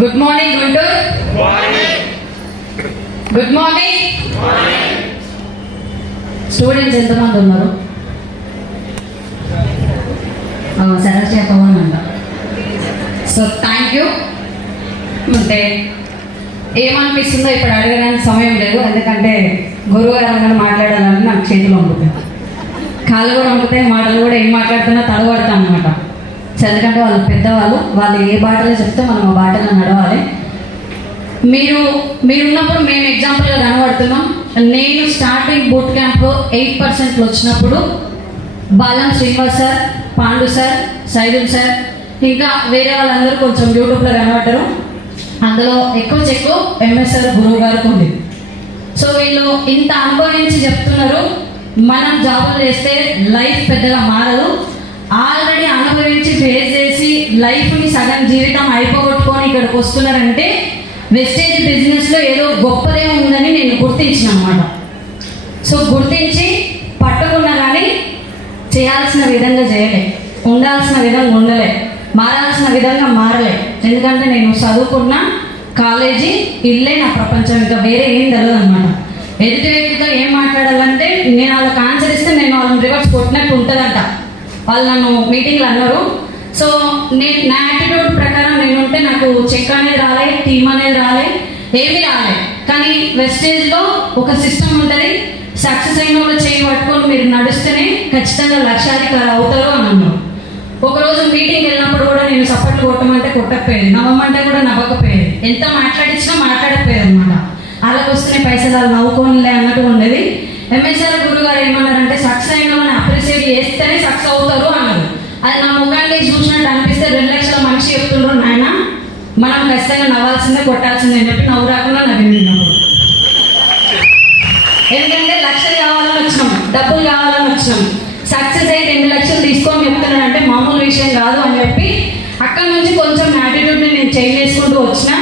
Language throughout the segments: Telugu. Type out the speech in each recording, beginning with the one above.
Good morning Guntur. Good morning. Students ఎంతమంది ఉన్నారు? సెలెక్ట్ పవన్ అంట. సో థ్యాంక్ యూ అంటే ఏమనిపిస్తుందో ఇప్పుడు అడగడానికి సమయం లేదు. ఎందుకంటే గురువు గారు అనగానే మాట్లాడాలని నాకు చేతిలో ఉంటుంది కాళ్ళు కూడా ఉంటుంది మాటలు కూడా ఏం మాట్లాడుతున్నా తడబడతాం అనమాట ఎందుకంటే వాళ్ళు పెద్దవాళ్ళు వాళ్ళు ఏ బాటలో చెప్తే మనం ఆ బాటలో నడవాలి. మీరు మీరున్నప్పుడు మేము ఎగ్జాంపుల్గా కనబడుతున్నాం. నేను స్టార్టింగ్ బూట్ క్యాంప్ ఎయిట్ పర్సెంట్లు వచ్చినప్పుడు Balam Srinivas sir Pandu sir Saidul sir ఇంకా వేరే వాళ్ళందరూ కొంచెం యూట్యూబ్లో కనబడ్డారు. అందులో ఎక్కువ చెక్కు ఎంఎస్ఆర్ గురువు గారికి ఉంది సో వీళ్ళు ఇంత అనుభవించి చెప్తున్నారు మనం జాబులు చేస్తే లైఫ్ పెద్దగా మారదు. ఆల్రెడీ అనుభవించి ఫేస్ చేసి లైఫ్ని సగం జీవితం అయిపోగొట్టుకొని ఇక్కడికి వస్తున్నారంటే వెస్టేజ్ బిజినెస్లో ఏదో గొప్పదే ఉందని నేను గుర్తించిన అనమాట సో గుర్తించి పట్టుకున్నా కానీ చేయాల్సిన విధంగా చేయలే. ఉండాల్సిన విధంగా ఉండలే. మారాల్సిన విధంగా మారలే. ఎందుకంటే నేను చదువుకున్న కాలేజీ ఇల్లే నా ప్రపంచం. ఇంకా వేరే ఏం తెలియదు అనమాట ఎదుటి వ్యక్తితో ఏం మాట్లాడాలంటే నేను వాళ్ళకి ఆన్సర్ ఇస్తే నేను వాళ్ళని రివర్స్ కొట్టినట్టు ఉంటుందంట. వాళ్ళు నన్ను మీటింగ్లో అన్నారు. సో నేను నా యాటిట్యూడ్ ప్రకారం నేను నాకు చెక్ అనేది రాలే టీమ్ అనేది రాలే ఏమీ రాలే. కానీ వెస్టేజ్లో ఒక సిస్టమ్ ఉంటుంది సక్సెస్ అయిన వాళ్ళు చేయి పట్టుకొని మీరు నడుస్తేనే ఖచ్చితంగా లక్షాధికారు అవుతారు అని అన్నాను ఒకరోజు మీటింగ్ వెళ్ళినప్పుడు కూడా నేను సపోర్ట్లు కొట్టమంటే కొట్టకపోయేది నవ్వమంటే కూడా నవ్వకపోయేది. ఎంత మాట్లాడించినా మాట్లాడకపోయేది అనమాట అలాగ పైసలు వాళ్ళు నవ్వుకోనిలే అన్నట్టు ఉండేది. ఎంఎస్ఆర్ గురువు గారు ఏమన్నారంటే సక్సెస్ అయిన వాళ్ళని అప్రిషియేట్ చేస్తేనే సక్సెస్ అవుతారు అన్నారు అది నా ముఖాన్ని చూసినట్టు అనిపిస్తే రెండు లక్షల నాయన? మనం ఖచ్చితంగా నవ్వాల్సిందే కొట్టాల్సిందే అని చెప్పి నవ్వు రాకుండా నవ్వింది ఎందుకంటే లక్షలు కావాలని వచ్చినాం డబ్బులు కావాలని వచ్చినాం. సక్సెస్ అయితే ఎన్ని లక్షలు తీసుకొని చెప్తున్నానంటే మామూలు విషయం కాదు అని చెప్పి అక్కడ నుంచి కొంచెం యాటిట్యూడ్ని నేను చేంజ్ చేసుకుంటూ వచ్చిన.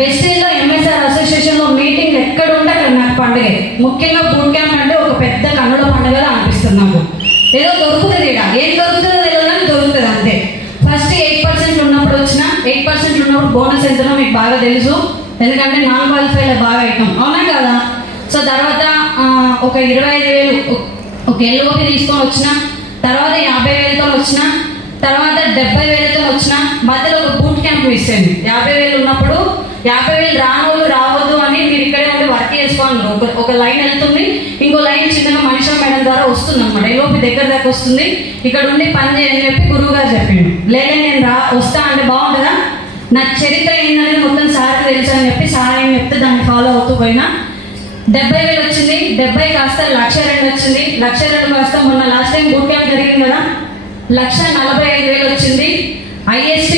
వెస్టేజ్లో ఎంఎస్ఆర్ అసోసియేషన్లో మీటింగ్ ఎక్కడ ఉంటే అక్కడ నాకు పండుగ. ముఖ్యంగా బూట్ క్యాంప్ అంటే ఒక పెద్ద కన్నుల పండుగలా అనిపిస్తుంది నాకు. ఏదో దొరుకుతుంది ఇక్కడ. ఏం ఉన్నప్పుడు బోనస్ ఎంతనో మీకు బాగా తెలుసు. ఎందుకంటే నాన్ క్వాలిఫైడ్ బాగా అయినాం అవునా కదా? సో తర్వాత ఒక ఇరవై ఐదు వేలు ఒక- ఒక తీసుకొని వచ్చిన తర్వాత యాభై వేలతో వచ్చిన తర్వాత డెబ్బై వేలతో వచ్చిన మధ్యలో ఒక బూట్ క్యాంప్ ఇస్తాను యాభై వేలు ఉన్నప్పుడు యాభై వేలు రానోళ్ళు రావద్దు అని మీరు ఇక్కడే ఉండి వర్క్ చేసుకోండి ఒక ఒక లైన్ వెళ్తుంది. ఇంకో లైన్ చిన్నగా మనిషి మేడం ద్వారా వస్తుంది అనమాట ఎల్ఓపి దగ్గర దాకా వస్తుంది. ఇక్కడ ఉండి పని చేయని చెప్పి గురువు గారు చెప్పిండు. లేలే నేను రా వస్తా అంటే బాగుంటుందా? నా చరిత్ర ఏంటనేది మొత్తం సార్కి తెలుసు అని చెప్పి సార్ ఏం చెప్తే దాన్ని ఫాలో అవుతూ పోయినా. డెబ్బై వేలు వచ్చింది డెబ్బై కాస్త లక్ష రెండు వచ్చింది. లక్ష రెండు కాస్త మొన్న లాస్ట్ టైం బూట్ క్యాంప్ జరిగింది కదా. లక్ష నలభై ఐదు వేలు వచ్చింది. ఐఎస్టీ